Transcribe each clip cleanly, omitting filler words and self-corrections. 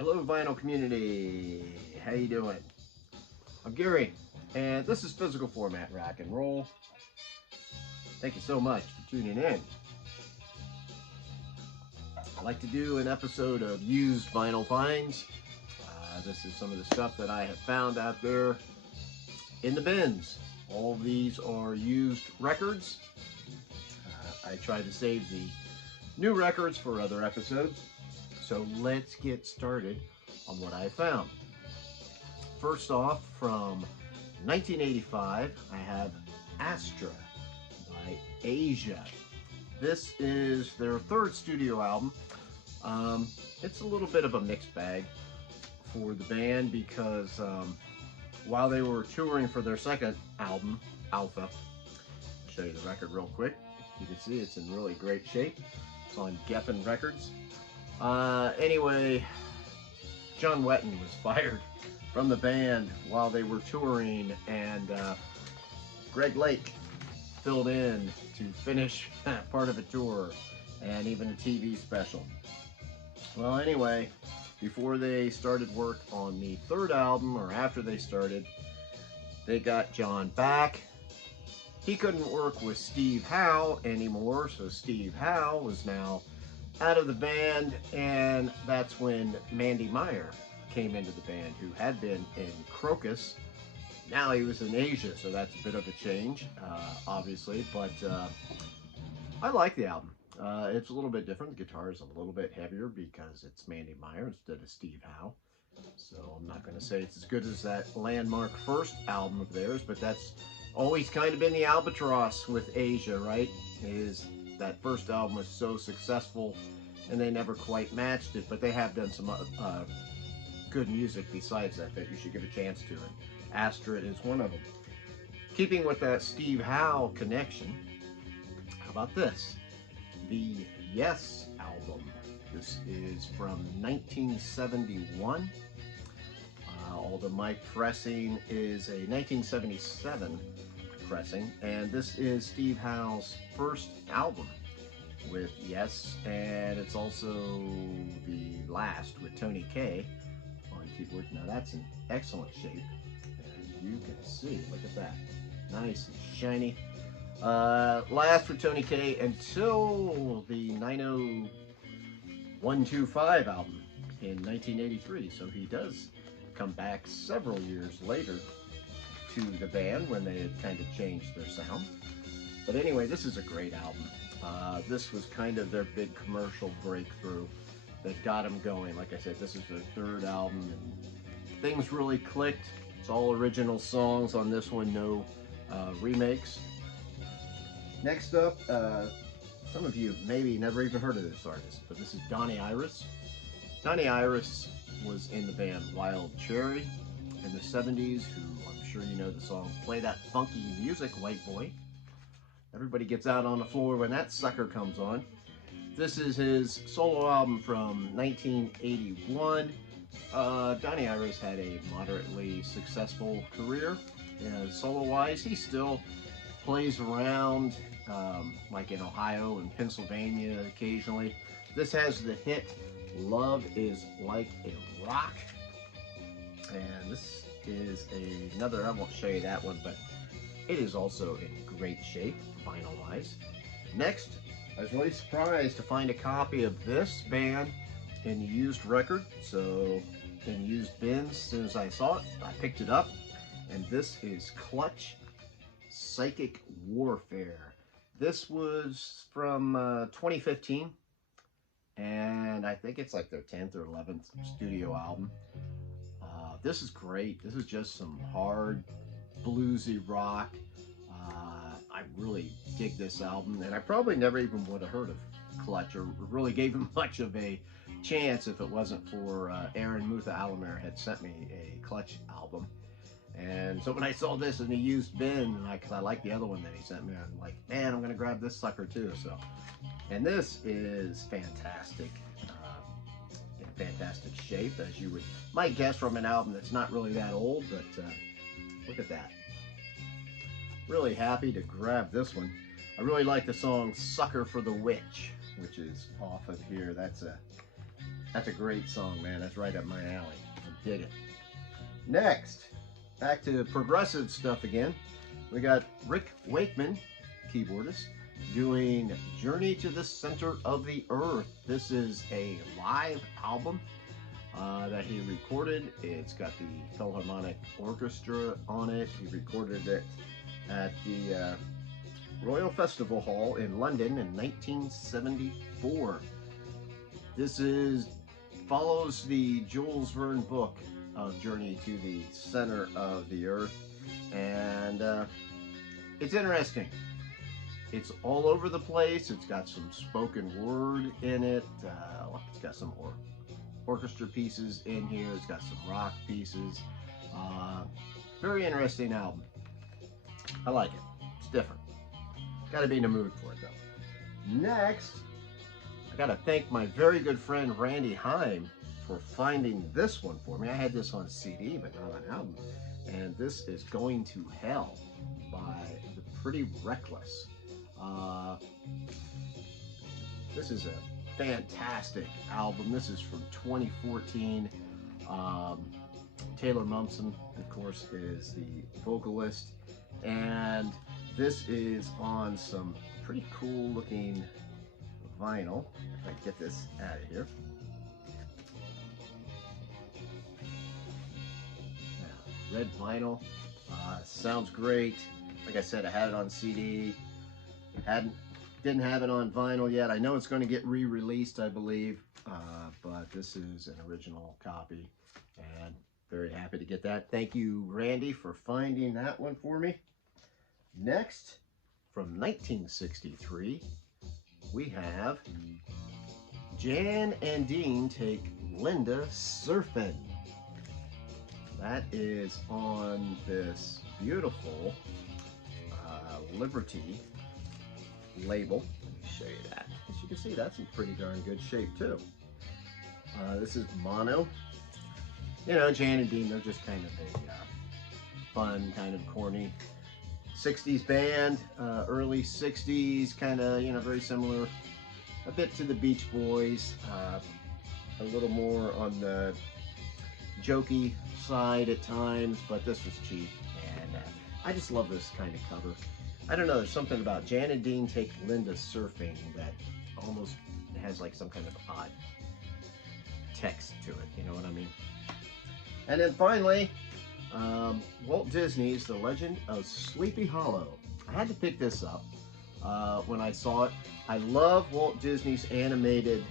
Hello, vinyl community. How you doing? I'm Gary, and this is Physical Format Rock and Roll. Thank you so much for tuning in. I like to do an episode of used vinyl finds. This is some of the stuff that I have found out there in the bins. All of these are used records. I try to save the new records for other episodes. So let's get started on what I found. First off, from 1985, I have Astra by Asia. This is their third studio album. It's a little bit of a mixed bag for the band because while they were touring for their second album, Alpha, I'll show you the record real quick. You can see it's in really great shape. It's on Geffen Records. Anyway, John Wetton was fired from the band while they were touring, and Greg Lake filled in to finish part of a tour and even a TV special. Well, anyway, before they started work on the third album, or after they started, they got John back. He couldn't work with Steve Howe anymore, so Steve Howe was now out of the band, and that's when Mandy Meyer came into the band, who had been in Crocus. Now he was in Asia, so that's a bit of a change, obviously, but I like the album. It's a little bit different. The guitar is a little bit heavier because it's Mandy Meyer instead of Steve Howe. So I'm not going to say it's as good as that landmark first album of theirs, but that's always kind of been the albatross with Asia, right? Is that first album was so successful and they never quite matched it, but they have done some good music besides that you should give a chance to, and Astra is one of them. Keeping with that Steve Howe connection, how about this? The Yes album. This is from 1971. Although my pressing is a 1977 pressing, and this is Steve Howe's first album with Yes, and it's also the last with Tony Kaye on keyboard. Now that's in excellent shape, as you can see. Look at that, nice and shiny. Last with Tony Kaye until the 90125 album in 1983. So he does come back several years later to the band when they had kind of changed their sound. But anyway, this is a great album. This was kind of their big commercial breakthrough that got them going. Like I said, this is their third album, and things really clicked. It's all original songs on this one, no remakes. Next up, some of you maybe never even heard of this artist, but this is Donnie Iris. Donnie Iris was in the band Wild Cherry in the 70s, who I'm sure you know the song Play That Funky Music, White Boy. Everybody gets out on the floor when that sucker comes on. This is his solo album from 1981. Donnie Iris had a moderately successful career solo-wise. He still plays around like in Ohio and Pennsylvania occasionally. This has the hit Love Is Like a Rock, and this is another, I won't show you that one, but it is also in great shape vinyl wise. Next, I was really surprised to find a copy of this band in the used record, so in used bins. As soon as I saw it, I picked it up, and this is Clutch Psychic Warfare. This was from 2015, and I think it's like their 10th or 11th studio album. This is great. This is just some hard bluesy rock. I really dig this album, and I probably never even would have heard of Clutch or really gave him much of a chance if it wasn't for Aaron Mutha Alamer had sent me a Clutch album. And so when I saw this in a used bin, because I like the other one that he sent me, I'm like, man, I'm gonna grab this sucker too. So, and this is fantastic, in fantastic shape, as you might guess from an album that's not really that old. But look at that. Really happy to grab this one. I really like the song "Sucker for the Witch," which is off of here. That's a That's a great song, man. That's right up my alley. I dig it. Next, back to progressive stuff again. We got Rick Wakeman, keyboardist, doing Journey to the Center of the Earth. This is a live album that he recorded. It's got the Philharmonic Orchestra on it. He recorded it at the Royal Festival Hall in London in 1974. This follows the Jules Verne book of Journey to the Center of the Earth, and it's interesting. It's all over the place. It's got some spoken word in it. It's got some orchestra pieces in here. It's got some rock pieces. Very interesting album. I like it. It's different. Got to be in the mood for it though. Next, I got to thank my very good friend Randy Heim for finding this one for me. I had this on CD, but not on album. And this is Going to Hell by The Pretty Reckless. This is a fantastic album. This is from 2014. Taylor Momsen, of course, is the vocalist. And this is on some pretty cool looking vinyl. If I can get this out of here. Red vinyl. Sounds great. Like I said, I had it on CD. Didn't have it on vinyl yet. I know it's going to get re-released, I believe, but this is an original copy, and very happy to get that. Thank you, Randy, for finding that one for me. Next, from 1963, we have Jan and Dean Take Linda Surfing. That is on this beautiful Liberty label. Let me show you that. As you can see, that's in pretty darn good shape too. This is mono. You know, Jan and Dean, they're just kind of a fun, kind of corny 60s band, early 60s, kind of, you know, very similar a bit to the Beach Boys, a little more on the jokey side at times, but this was cheap, and I just love this kind of cover. I don't know, there's something about Jan and Dean Take Linda Surfing that almost has like some kind of odd text to it, you know what I mean? And then finally, Walt Disney's The Legend of Sleepy Hollow. I had to pick this up when I saw it. I love Walt Disney's animated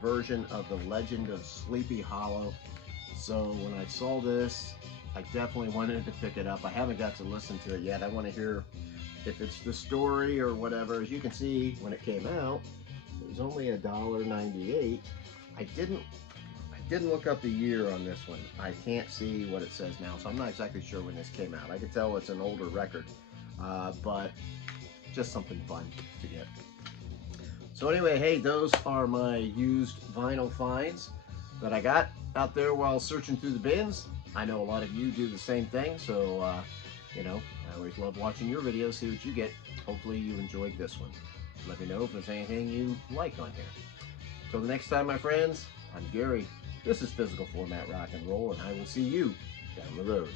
version of The Legend of Sleepy Hollow. So when I saw this, I definitely wanted to pick it up. I haven't got to listen to it yet. I want to hear if it's the story or whatever. As you can see, when it came out, it was only $1.98. I didn't look up the year on this one. I can't see what it says now, so I'm not exactly sure when this came out. I could tell it's an older record, but just something fun to get. So anyway, hey, those are my used vinyl finds that I got out there while searching through the bins. I know a lot of you do the same thing, so you know, I always love watching your videos, see what you get. Hopefully you enjoyed this one. Let me know if there's anything you like on here. Till the next time, my friends, I'm Gary. This is Physical Format Rock and Roll, and I will see you down the road.